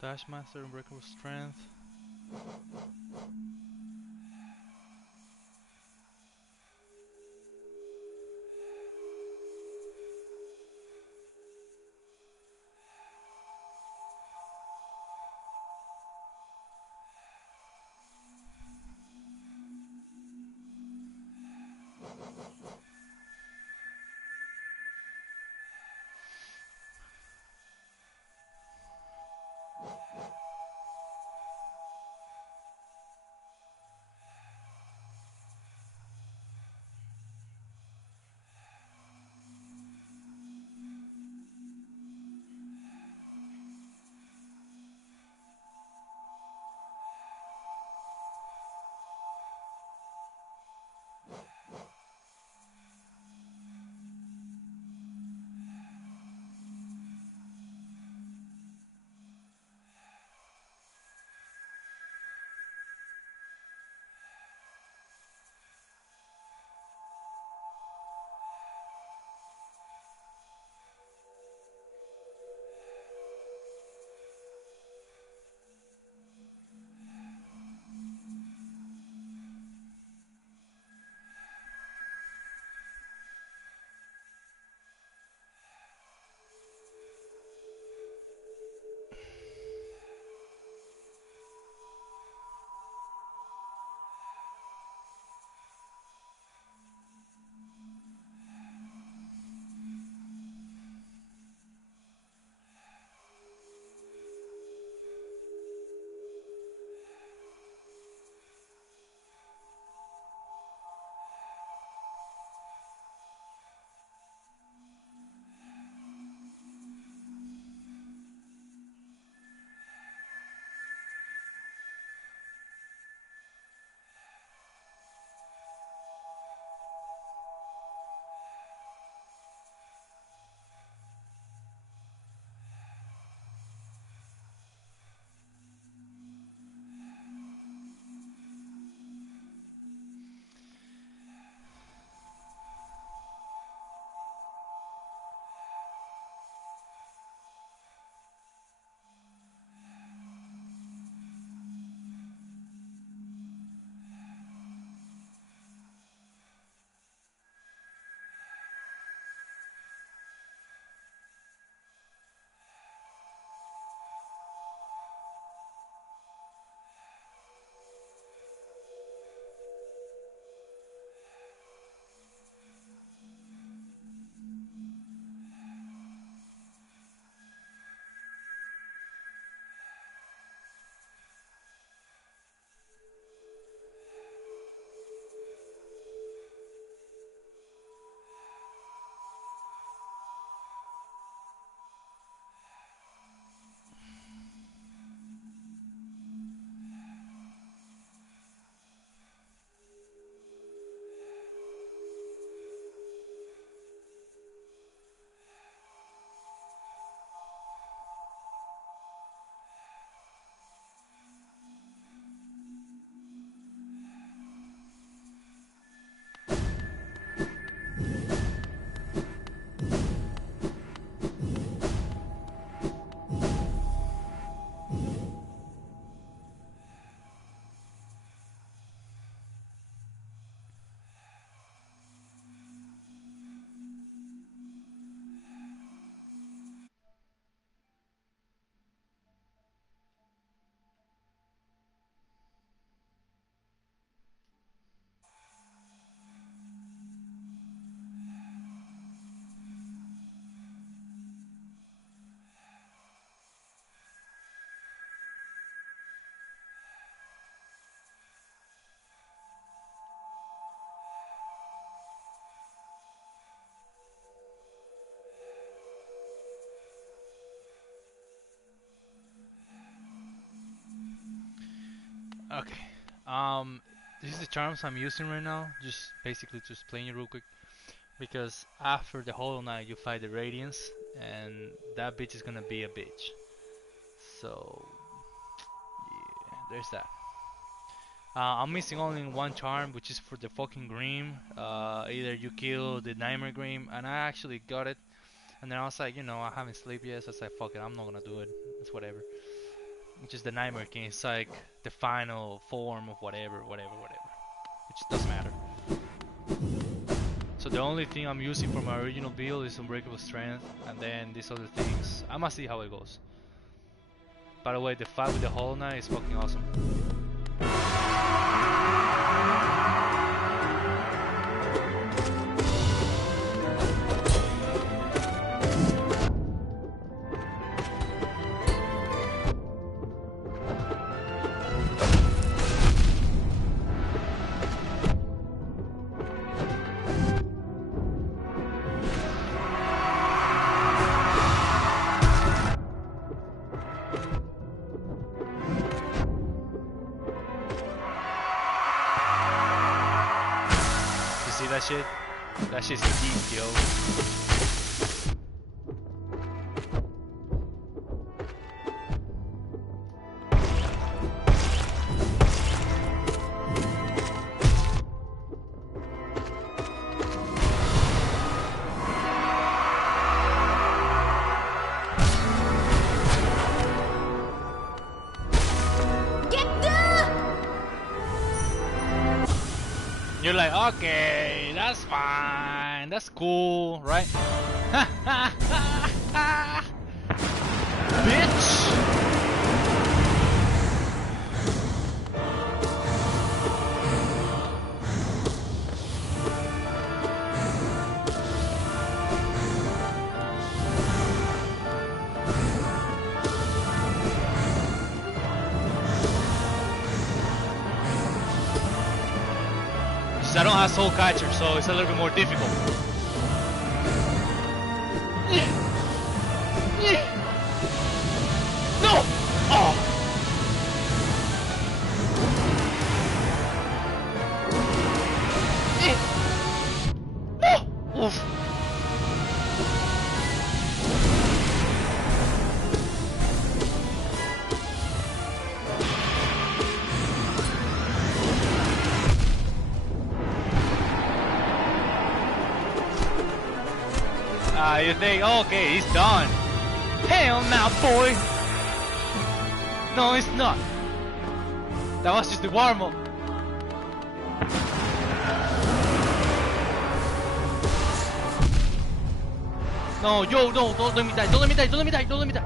Dashmaster, Unbreakable Strength. Okay. Um, this is the charms I'm using right now. Just basically to explain you real quick. Because after the Hollow Knight, you fight the Radiance, and that bitch is gonna be a bitch. So yeah, there's that. I'm missing only one charm, which is for the fucking Grim. Either you kill the Nightmare Grim, and I actually got it. And then I was like, I haven't slept yet, so I was like, fuck it, I'm not gonna do it. It's whatever. which is the Nightmare King. It's like the final form of whatever, which doesn't matter. So the only thing I'm using for my original build is Unbreakable Strength, and then these other things. I must see how it goes. By the way, the fight with the Hollow Knight is fucking awesome. That shit? That shit's deep, yo. You're like, okay, that's fine, that's cool, right? Bitch! I don't have soul catcher, so it's a little bit more difficult. No! Oh! No! Oof. You think, okay, he's done. Hell now, boy! No, it's not. That was just the warm-up. No, yo, no, don't let me die, don't let me die, don't let me die, don't let me die.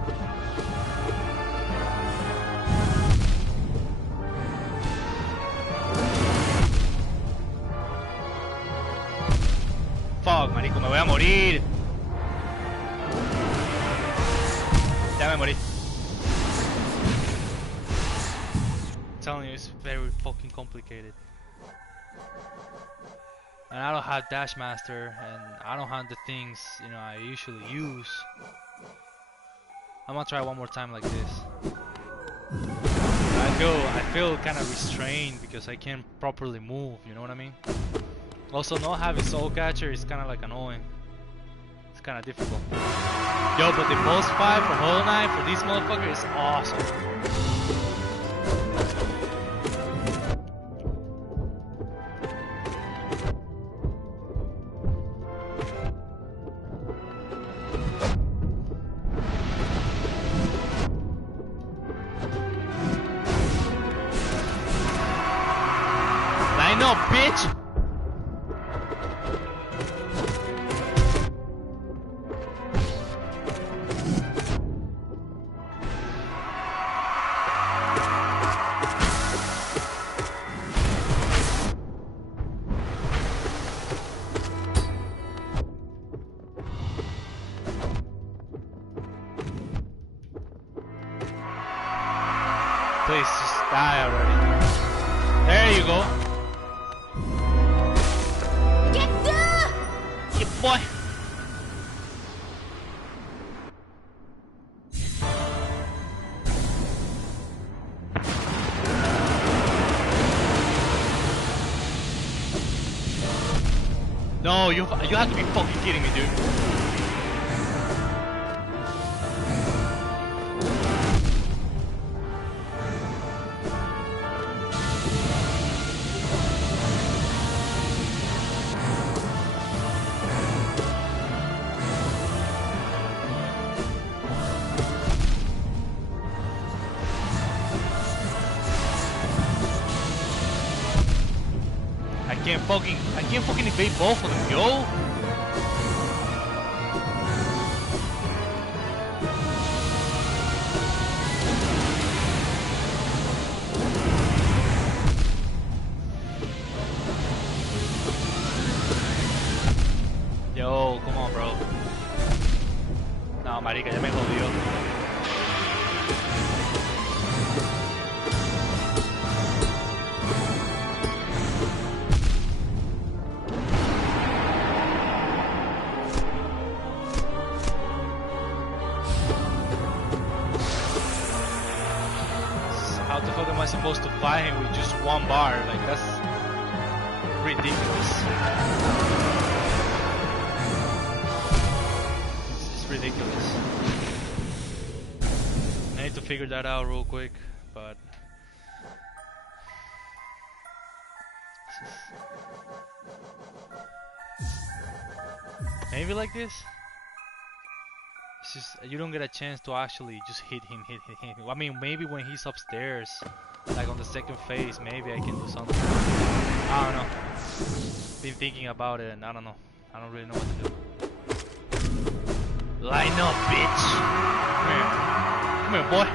Fuck, marico, me voy a morir. Ya me morí. I'm telling you, it's very fucking complicated. And I don't have Dash Master, and I don't have the things, you know, I usually use. I'm gonna try one more time like this. I feel kind of restrained because I can't properly move, you know what I mean? Also, not having Soul Catcher is kind of like annoying. It's kind of difficult. Yo, but the boss fight for Hollow Knight for this motherfucker is awesome. Line up, bitch! Please, just die already. There you go. Get the! Yeah, boy. No, you have to be fucking kidding me, dude. I can't fucking evade both of them, yo. Yo, come on, bro. No, marica, ya me jodió. How the fuck am I supposed to fight him with just one bar? Like, that's ridiculous. It's ridiculous. I need to figure that out real quick, but maybe like this. It's just you don't get a chance to actually just hit him. I mean, maybe when he's upstairs, like on the second phase, maybe I can do something. I don't know. Been thinking about it, and I don't know. I don't really know what to do. Line up, bitch. Come here, boy.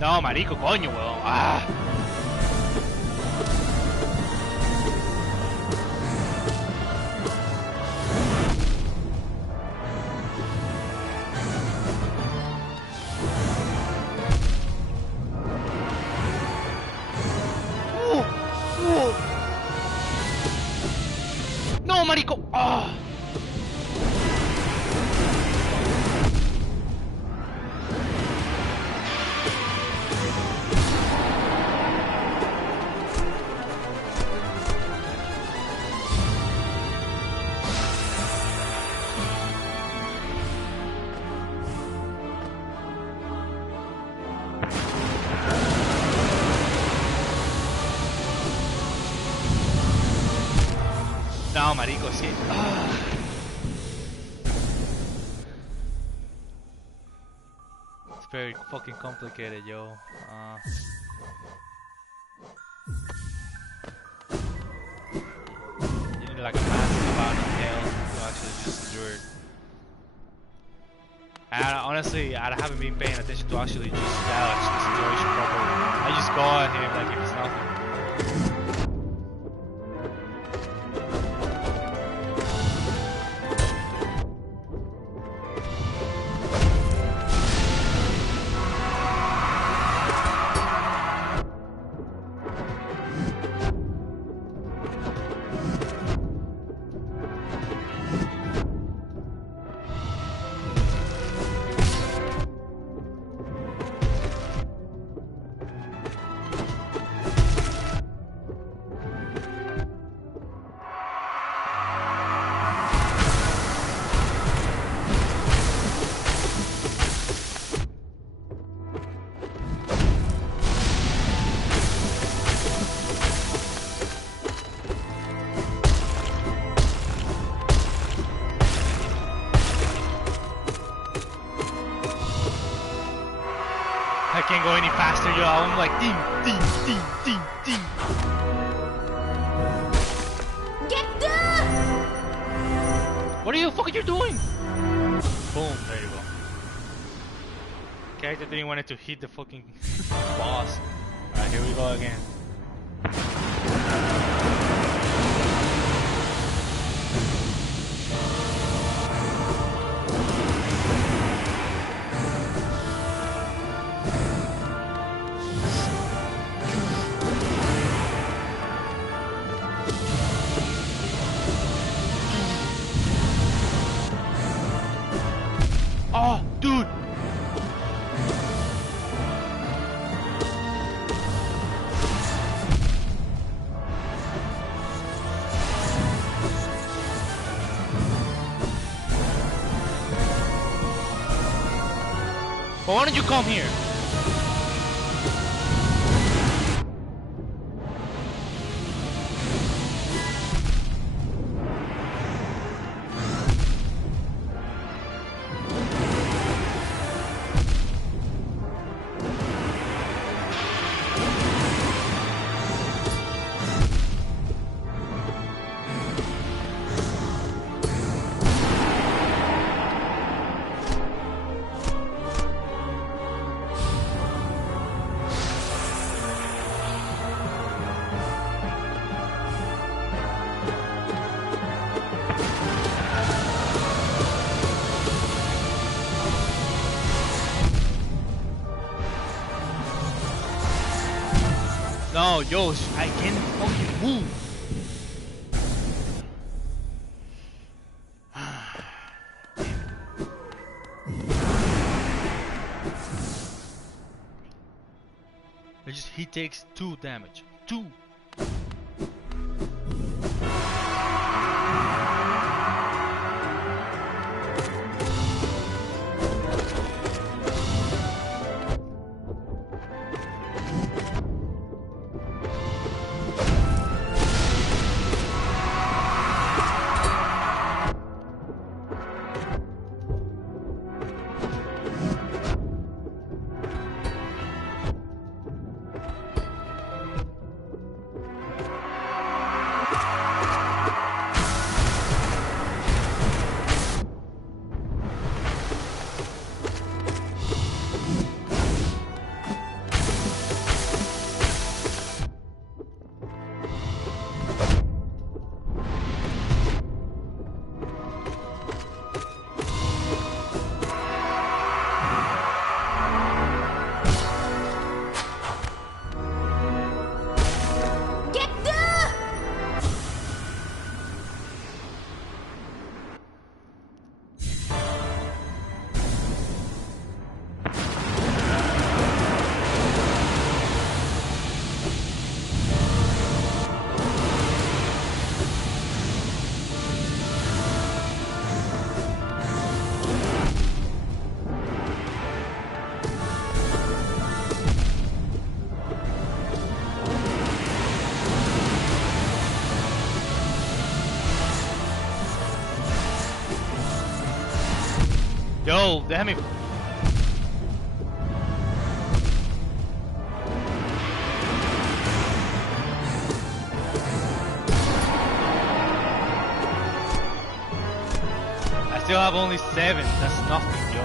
No, marico, coño, weón. Ah. No, marico. Ah. No, marico, sí. It's very fucking complicated, yo. You need like a massive amount of health to actually just endure it. And honestly, I haven't been paying attention to actually just dodge the situation properly. I just go at him like if it's nothing. I can't go any faster, yo. I'm like, ding, ding, ding, ding, ding. the fuck are you doing? Boom, there you go. Character didn't want it to hit the fucking boss. Alright, here we go again. Oh, dude! Well, why don't you come here? No, yo, I can't fucking move. He takes 2 damage. 2. Yo, damn it. I still have only 7. That's nothing, yo.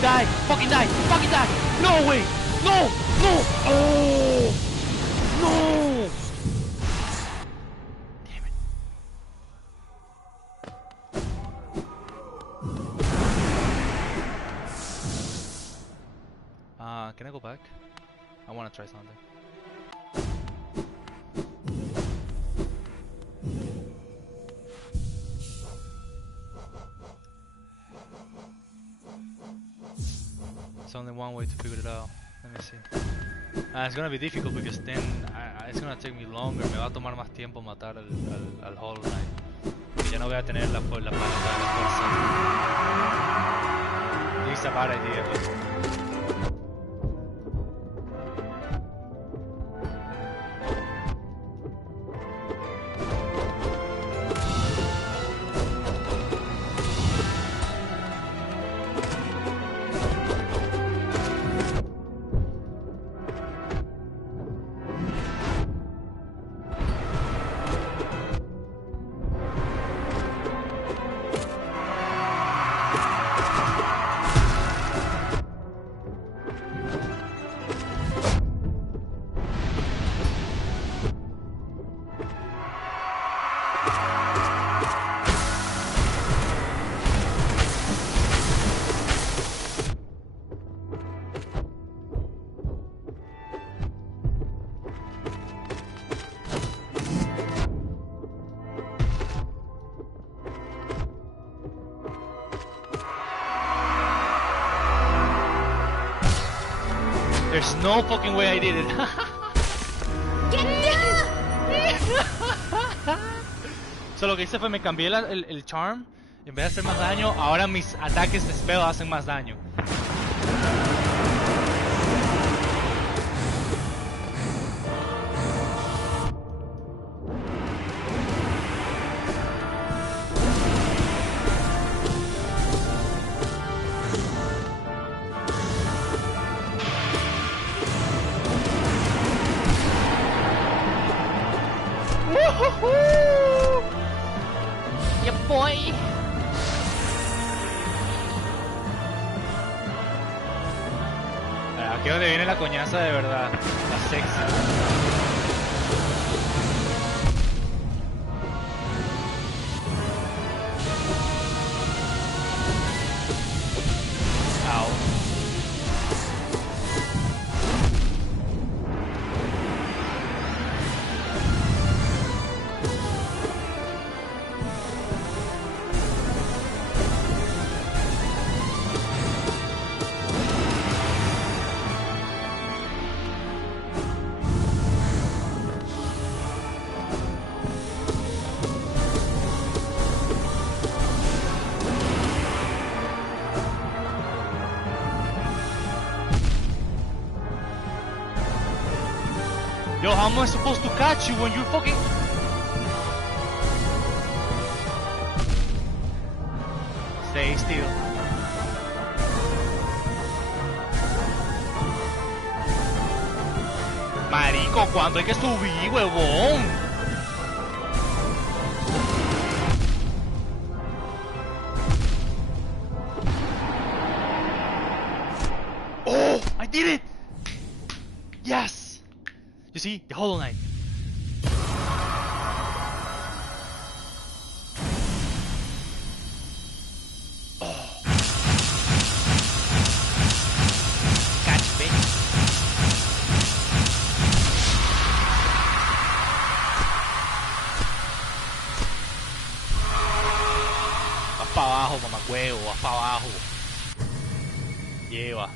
Die! Fucking die! Fucking die! No way! No! No! Oh! No! Damn it. Can I go back? I wanna try something. There's only one way to figure it out. Let me see. It's gonna be difficult because then it's gonna take me longer. Me va a tomar más tiempo matar al Hollow Knight. Que ya no voy a tener la palanca de la fuerza. It's a bad idea, but... There's no fucking way I did it. So lo que hice fue me cambié el charm. En vez de hacer más daño, ahora mis ataques de spell hacen más daño. Yeah, boy. Aquí es donde viene la coñaza de verdad, la sexy. Yo, how am I supposed to catch you when you're fucking... Stay still. Marico, ¿cuándo hay que subir, huevón? Oh, I did it! Yes! You see, the Hollow Knight. Oh. Catch, bitch. Vas para abajo, mamacuevo, vas para abajo. Lleva.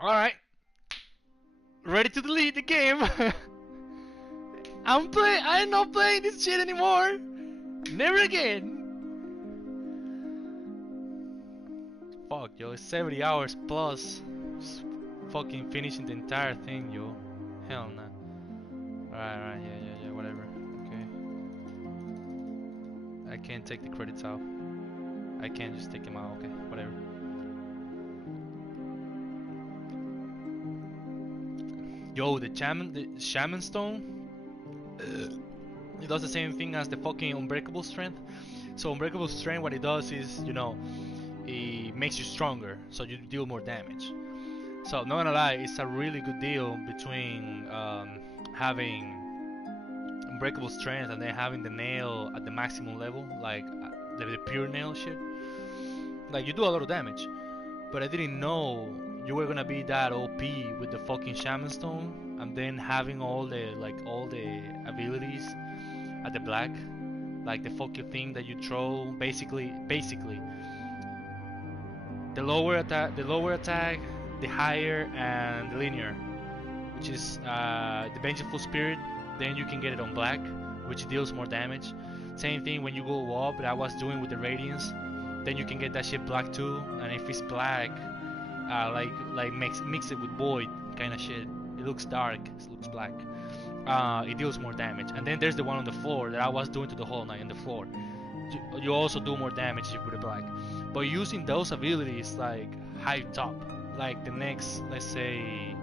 Alright, ready to delete the game. I'm not playing this shit anymore. Never again. Fuck, yo, it's 70 hours plus. Just fucking finishing the entire thing, yo. Hell nah. Alright, yeah, whatever. Okay. I can't take the credits out. I can't just take them out, okay, whatever. Yo, the Shaman Stone, it does the same thing as the fucking Unbreakable Strength. So Unbreakable Strength, what it does is, you know, it makes you stronger, so you deal more damage. So not gonna lie, it's a really good deal between having Unbreakable Strength and then having the nail at the maximum level, like the pure nail shit. Like you do a lot of damage, but I didn't know you were gonna be that OP with the fucking Shaman Stone, and then having all the abilities at the black, like the fucking thing that you throw. Basically, the lower attack, the higher, and the linear, which is the Vengeful Spirit. Then you can get it on black, which deals more damage. Same thing when you go up, that I was doing with the Radiance. Then you can get that shit black too, and if it's black, like mix it with Void kind of shit. It looks dark, it looks black. It deals more damage. And then there's the one on the floor that I was doing to the Hollow Knight on the floor. You also do more damage if you put it black. But using those abilities like high top, like the next, let's say,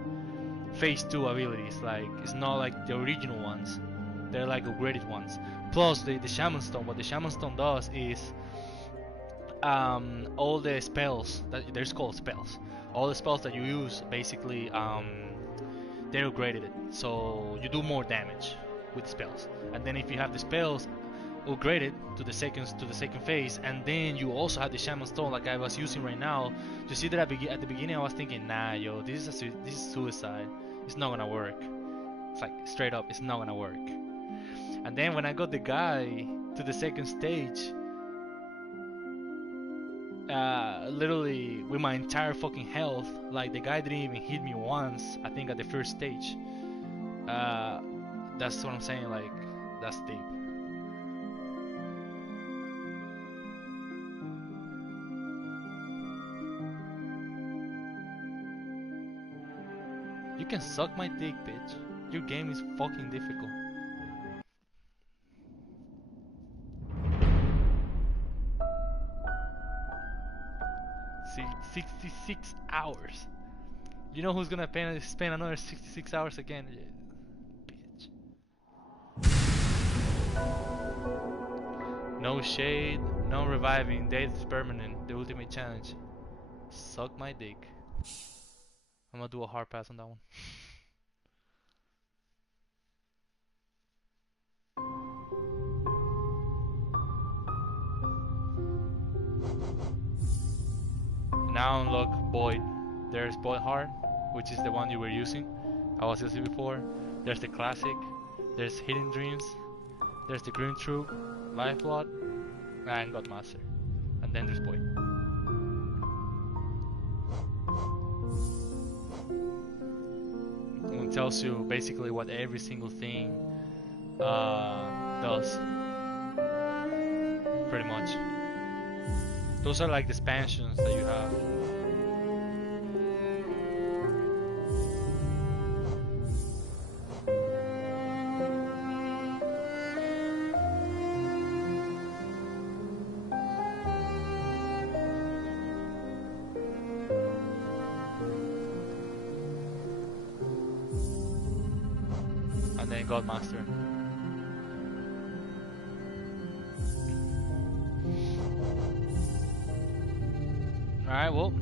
phase 2 abilities, like it's not like the original ones. They're like upgraded ones. Plus the Shaman Stone. What the Shaman Stone does is all the spells that there's called spells. All the spells that you use basically they're upgraded, so you do more damage with spells. And then if you have the spells upgraded to the second phase, and then you also have the Shaman Stone like I was using right now. You see that at the beginning I was thinking, nah, yo, this is suicide. It's not gonna work. It's like straight up, it's not gonna work. And then when I got the guy to the second stage, literally with my entire fucking health, like the guy didn't even hit me once, I think at the first stage. That's what I'm saying, like, that's deep. You can suck my dick, bitch. Your game is fucking difficult. See, 66 hours. You know who's gonna spend another 66 hours again? Bitch. No shade, no reviving, death is permanent, the ultimate challenge. Suck my dick. I'm gonna do a hard pass on that one. Now unlock Void. There's Void Heart, which is the one you were using. I was using before. There's the classic. There's Hidden Dreams. There's the Green Troop, Lifeblood, and Godmaster. And then there's Void. And it tells you basically what every single thing does. Pretty much. Those are like the expansions that you have. And then Godmaster. Alright, well.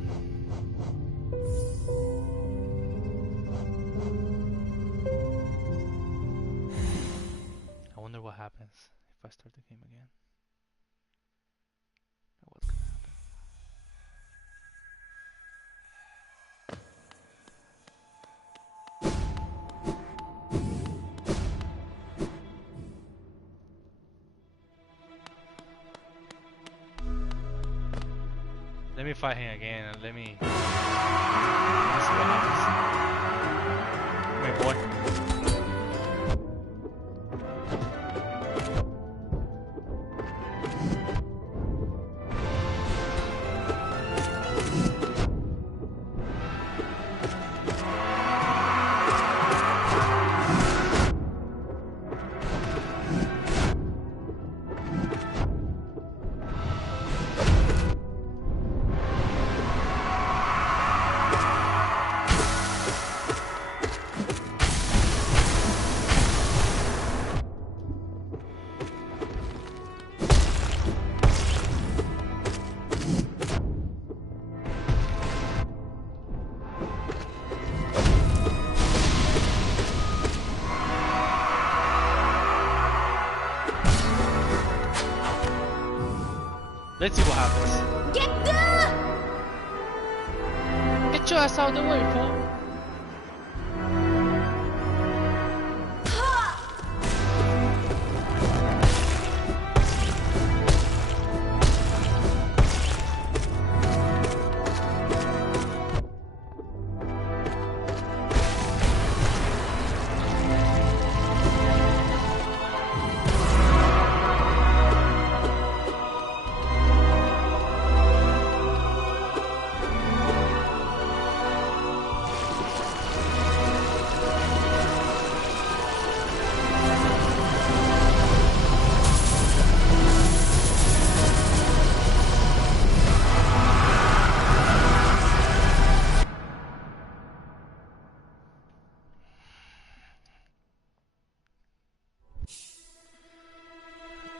I wonder what happens if I start the game again. What's gonna happen? Let me fight him again and let me see what happens. My boy. Let's see what happens. Get your ass out of the way, fool.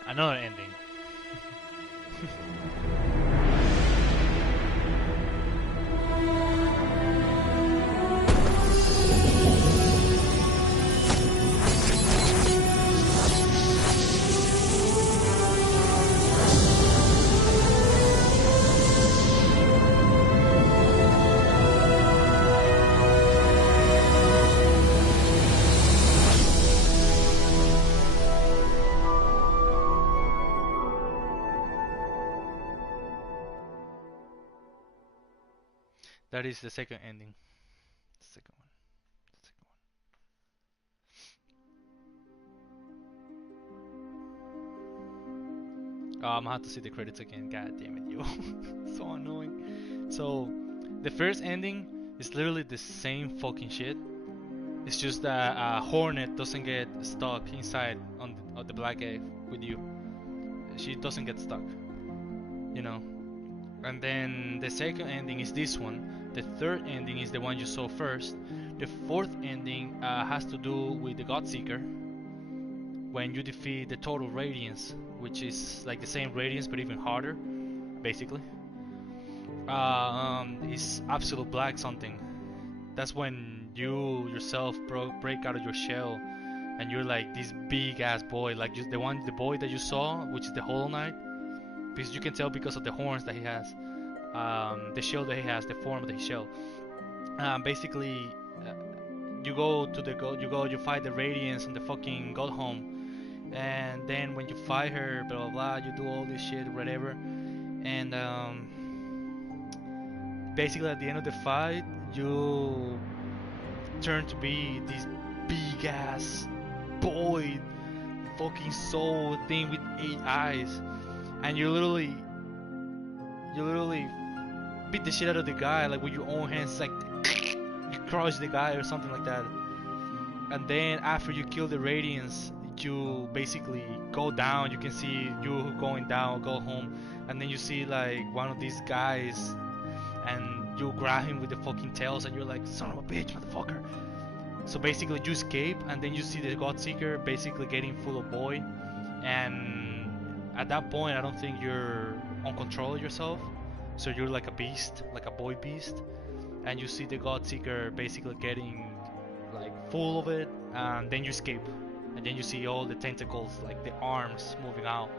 Another ending. That is the second ending. The second one. The second one. I'm gonna have to see the credits again. God damn it, yo. So annoying. So, the first ending is literally the same fucking shit. It's just that Hornet doesn't get stuck inside on the black egg with you. She doesn't get stuck. You know. And then the second ending is this one. The third ending is the one you saw first. The fourth ending has to do with the Godseeker. When you defeat the Total Radiance, which is like the same Radiance but even harder, basically. It's Absolute Black something. That's when you yourself break out of your shell, and you're like this big ass boy, like just the boy that you saw, which is the Hollow Knight. Because you can tell because of the horns that he has, the shell that he has, the form of the shell. Basically, you you fight the Radiance in the fucking God Home, and then when you fight her, blah blah blah, you do all this shit, whatever, and basically at the end of the fight, you turn to be this big ass boy, fucking soul thing with 8 eyes. And you literally beat the shit out of the guy, like with your own hands, like you crush the guy or something like that. And then after you kill the Radiance, you basically go down. You can see you going down, go home, and then you see like one of these guys, and you grab him with the fucking tails, and you're like, son of a bitch, motherfucker. So basically you escape, and then you see the Godseeker basically getting full of boy, and at that point, I don't think you're on control of yourself, so you're like a beast, like a boy beast, and you see the Godseeker basically getting like full of it, and then you escape, and then you see all the tentacles, like the arms moving out,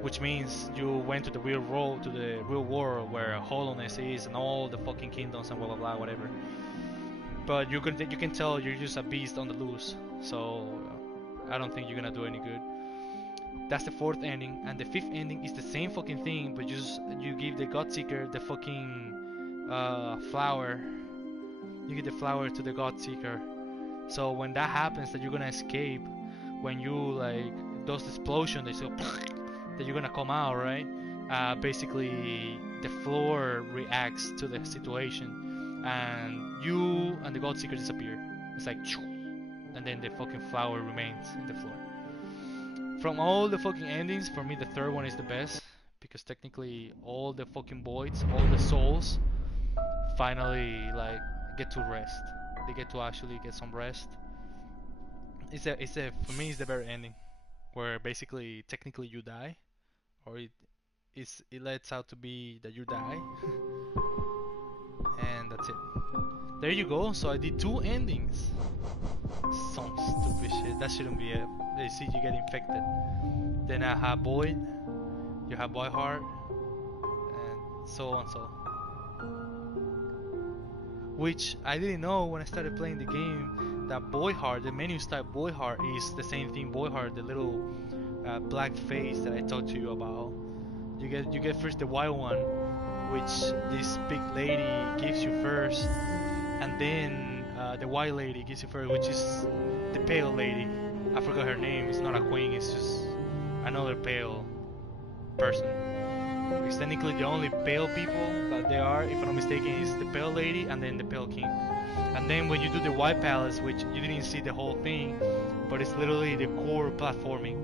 which means you went to the real world where hollowness is, and all the fucking kingdoms and blah blah blah, whatever. But you can tell you're just a beast on the loose, so I don't think you're gonna do any good. That's the fourth ending, and the fifth ending is the same fucking thing, but you give the Godseeker the fucking flower. You give the flower to the Godseeker. So when that happens, that you're gonna escape, when you like those explosion, they so that you're gonna come out, right? Basically, the floor reacts to the situation, and you and the Godseeker disappear. It's like, and then the fucking flower remains in the floor. From all the fucking endings, for me the third one is the best because technically all the fucking voids, all the souls, finally like get to rest. They get to actually get some rest. For me it's the very ending where basically technically you die, or it lets out to be that you die, and that's it. There you go. So I did two endings. Some stupid shit. That shouldn't be it. They see you get infected. Then I have Void. You have Boy Heart, and so on so. Which I didn't know when I started playing the game. That Boy Heart, the menu type Boy Heart, is the same thing. Boy Heart, the little black face that I talked to you about. You get first the white one, which this big lady gives you first, and then the white lady gives you first, which is the pale lady. I forgot her name. It's not a queen. It's just another pale person. Because technically the only pale people that there are, if I'm not mistaken, is the pale lady and then the pale king. And then when you do the white palace, which you didn't see the whole thing, but it's literally the core platforming,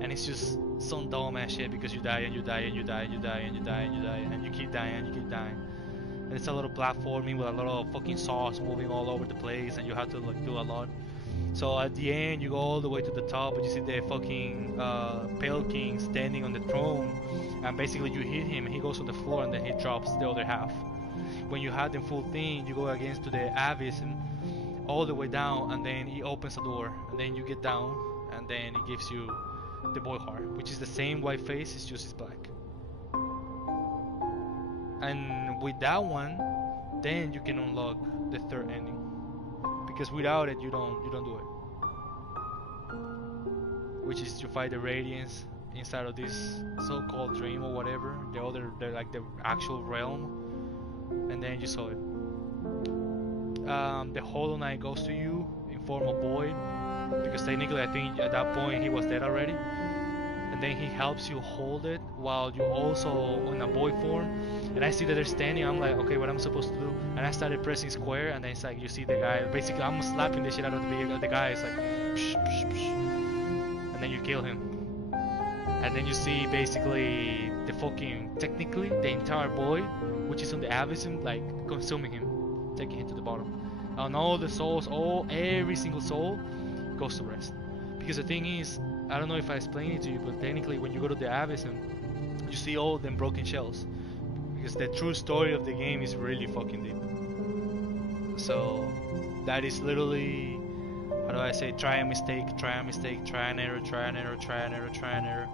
and it's just some dumb ass shit because you die and you die and you die and you die and you die and you die and you keep dying and you keep dying. And it's a lot of platforming with a lot of fucking saws moving all over the place, and you have to like do a lot. So at the end, you go all the way to the top, and you see the fucking Pale King standing on the throne, and basically you hit him, and he goes on the floor, and then he drops the other half. When you have the full thing, you go against to the abyss, and all the way down, and then he opens a door, and then you get down, and then he gives you the Boy Heart, which is the same white face, it's just black. And with that one, then you can unlock the third ending. Because without it, you don't do it. Which is you fight the Radiance inside of this so-called dream or whatever. They're like the actual realm, and then you saw it. The Hollow Knight goes to you in form of Void, because technically I think at that point he was dead already. And then he helps you hold it while you also in a Void form. And I see that they're standing. I'm like, okay, what am I supposed to do? And I started pressing square, and then it's like you see the guy. Basically, I'm slapping the shit out of the guy. It's like, psh, psh, psh. And then you kill him. And then you see basically the fucking technically the entire Void, which is on the Abysm, like consuming him, taking him to the bottom. And all the souls, every single soul goes to rest. Because the thing is, I don't know if I explained it to you, but technically when you go to the Abysm, you see all them broken shells. Because the true story of the game is really fucking deep. So that is literally, how do I say, try and mistake, try and mistake, try and error, try and error, try and error, try and error.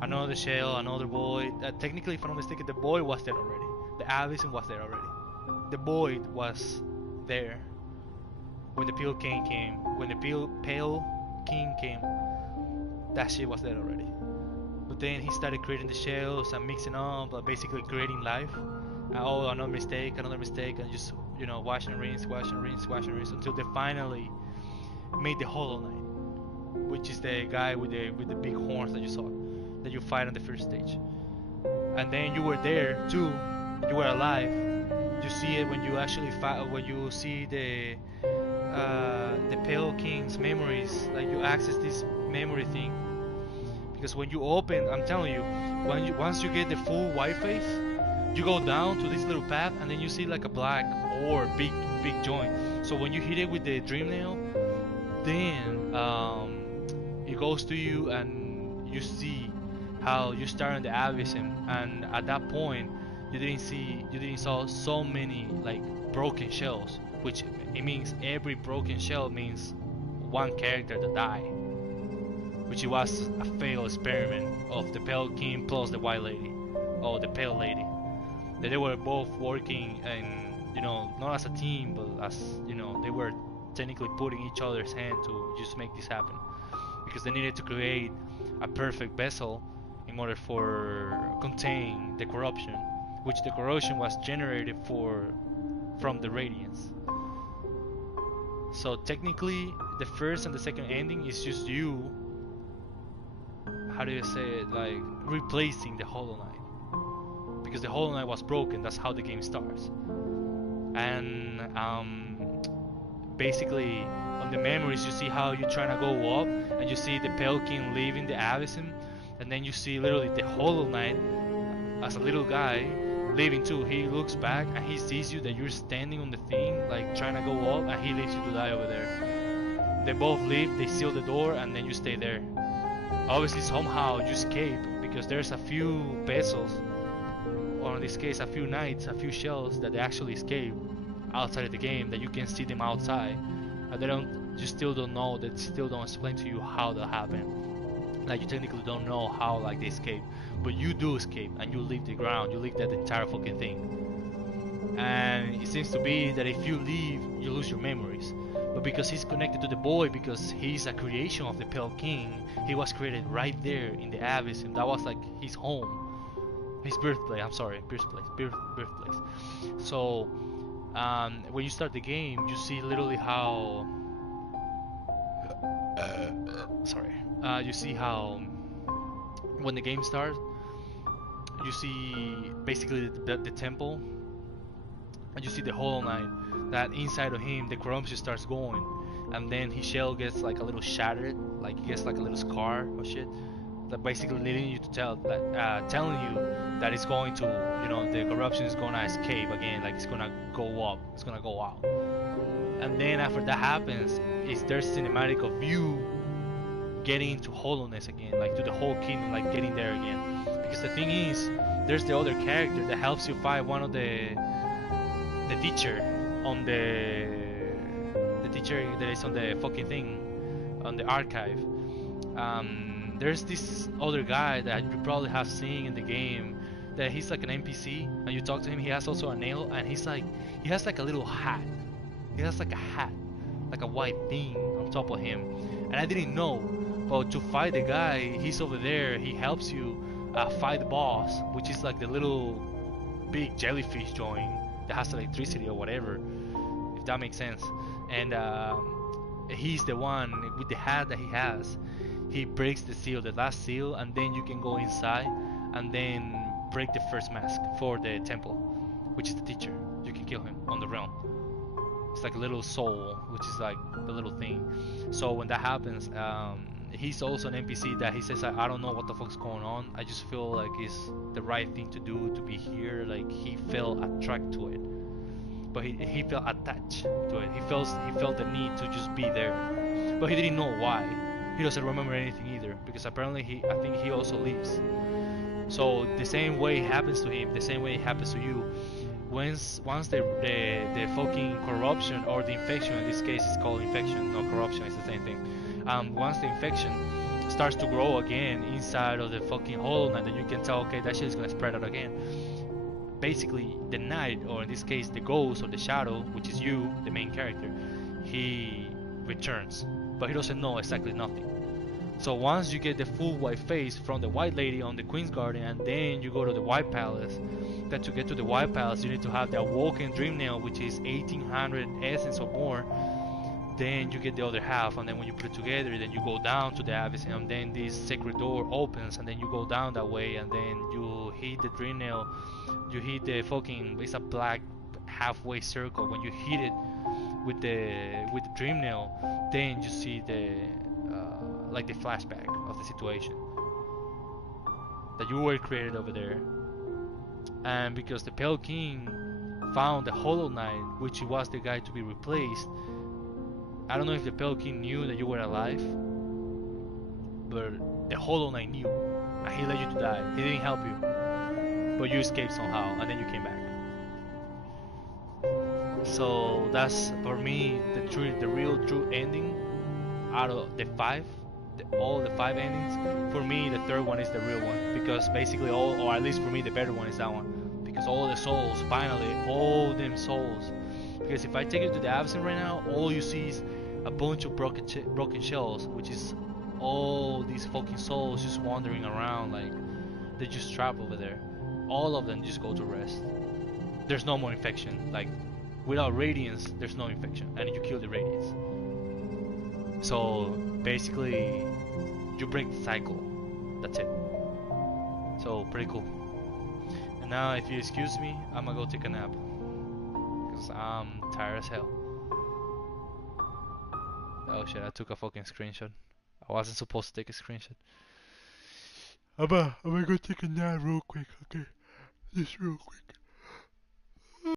Another shell, another Void. Technically, if I'm not mistaken, the Void was there already. The Abysm was there already. The Void was there when the Pale King came. When the Pale King came, that shit was there already. But then he started creating the shells and mixing up, basically creating life. Oh, another mistake, and just, you know, wash and rinse, wash and rinse, wash and rinse, until they finally made the Hollow Knight, which is the guy with the big horns that you saw, that you fight on the first stage. And then you were there too. You were alive. You see it when you actually fight, when you see the Pale King's memories, like you access this memory thing. Because when you open, I'm telling you, once you get the full white face, you go down to this little path, and then you see like a black or big joint. So when you hit it with the dream nail, then it goes to you, and you see how you start in the Abysm, and at that point you didn't saw so many like broken shells, which it means every broken shell means one character that died, which it was a failed experiment of the Pale King plus the White Lady, or the Pale Lady. That they were both working, and you know, not as a team, but as, you know, they were technically putting each other's hand to just make this happen. because they needed to create a perfect vessel in order for contain the corruption, which the corruption was generated from the radiance. So technically, the first and the second ending is just you. How do you say it? Like replacing the Hollow Knight, because the Hollow Knight was broken. That's how the game starts. And basically, on the memories, you see how you're trying to go up, and you see the Pale King leaving the Abysm, and then you see literally the Hollow Knight as a little guy leaving too. He looks back and he sees you that you're standing on the thing, like trying to go up, and he leaves you to die over there. They both leave, they seal the door, and then you stay there. Obviously, somehow you escape because there's a few vessels, or in this case, a few knights, a few shells that they actually escape outside of the game, that you can see them outside, and they don't. You still don't know. They still don't explain to you how that happened. Like you technically don't know how like they escape, but you do escape and you leave the ground. You leave that entire fucking thing. And it seems to be that if you leave, you lose your memories. But because he's connected to the boy, because he's a creation of the Pale King, he was created right there in the Abyss, and that was like his home, his birthplace. I'm sorry, birthplace. So when you start the game, you see literally how. You see how when the game starts, you see basically the temple, and you see the Hollow Knight. That inside of him, the corruption starts going, and then his shell gets like a little shattered, like he gets like a little scar or shit. That basically leading you to telling you that it's going to, the corruption is gonna escape again, like it's gonna go up, it's gonna go out. And then after that happens, there's cinematic of you getting into hollowness again, like to the whole kingdom, like getting there again. Because the thing is, there's the other character that helps you fight one of the teacher on the teacher that is on the fucking thing, on the archive. There's this other guy that you probably have seen in the game, that he's like an NPC, and you talk to him. He has also a nail, and he has like a little hat. He has like a hat, like a white thing on top of him, and I didn't know. But to fight the guy, he's over there. He helps you fight the boss, which is like the little big jellyfish joint that has electricity or whatever, if that makes sense. And he's the one with the hat that he has. He breaks the seal, the last seal, and then you can go inside and then break the first mask for the temple, which is the teacher. You can kill him on the realm. It's like a little soul, which is like the little thing. So when that happens, he's also an NPC that he says, I don't know what the fuck's going on. I just feel like it's the right thing to do to be here. Like he felt attracted to it, but he felt attached to it. He felt the need to just be there, but he didn't know why. He doesn't remember anything either, because apparently I think he also leaves. So the same way it happens to him, the same way it happens to you. Once the fucking corruption, or the infection, in this case it's called infection, no corruption, it's the same thing. Once the infection starts to grow again inside of the fucking Hollow Knight, then you can tell, okay, that shit is gonna spread out again. Basically, the knight, or in this case the ghost or the shadow, which is you, the main character, he returns, but he doesn't know exactly nothing. So once you get the full white face from the white lady on the Queen's Garden, and then you go to the White Palace, that to get to the White Palace you need to have the Awoken Dream Nail, which is 1800 essence or more. Then you get the other half, and then when you put it together, then you go down to the Abyss, and then this sacred door opens, and then you go down that way, and then you hit the Dream Nail. You hit the fucking, it's a black halfway circle. When you hit it with the Dream Nail, then you see the like the flashback of the situation that you were created over there. And because the Pale King found the Hollow Knight, which was the guy to be replaced, I don't know if the Pale King knew that you were alive, but the Hollow Knight knew, and he let you to die. He didn't help you, but you escaped somehow, and then you came back. So that's for me the real true ending out of the five. All the five endings, for me the third one is the real one, because basically or at least for me the better one is that one, because all the souls, finally all them souls, because if I take you to the Abysm right now, all you see is a bunch of broken shells, which is all these fucking souls just wandering around, like they just trapped over there. All of them just go to rest. There's no more infection. Like without radiance, there's no infection, and you kill the radiance. So basically, you break the cycle. That's it. So pretty cool. And now, if you excuse me, I'm gonna go take a nap because I'm tired as hell. Oh shit! I took a fucking screenshot. I wasn't supposed to take a screenshot. I'm gonna go take a nap real quick. Okay, just real quick.